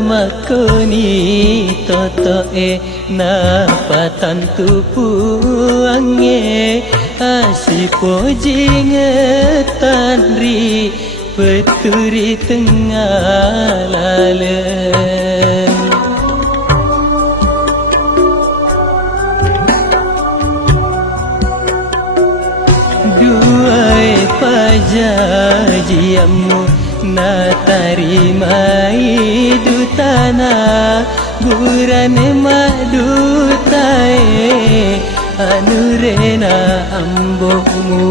makoni toto na patantu puange asipo jingetan ri peturi tengah laleng duai pajajiamu na tarimai dutana burane madutae anurena ambomu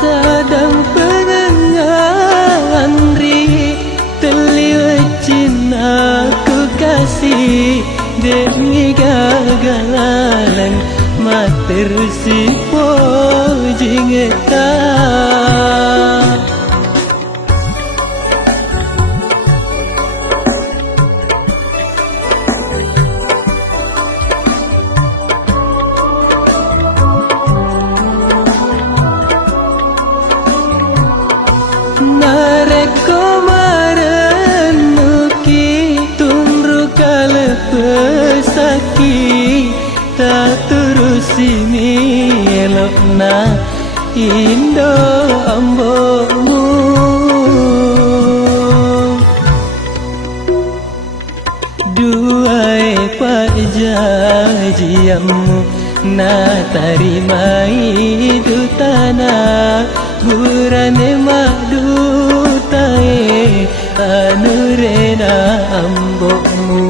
kadang pengengan ri terliwat cinta ku kasih demi gagalan mater si pojingeta nareko marenuki tunru kale pesaki tak terusi ni elokna indo ambomu duai pajajiamu na tarimai dutana burane madutae anurena ambomu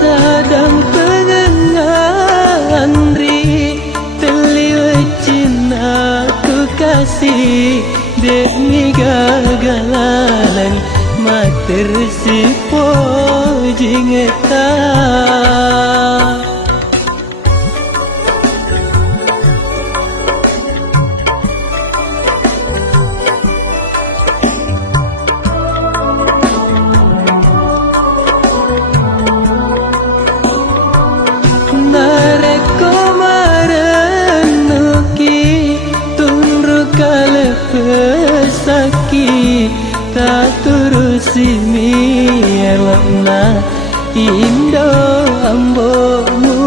kadang pengengan ri terliwat cinta ku kasih demi gagalan mater si pojingeta nareko marenuki tunru kale pesaki tak turusi mi elokna indo ambomu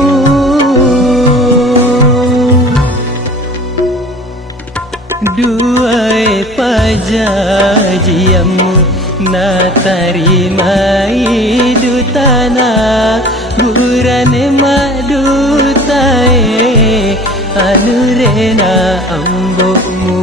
duai pajajiamu na tarimai dutana burane madutae anurena ambomu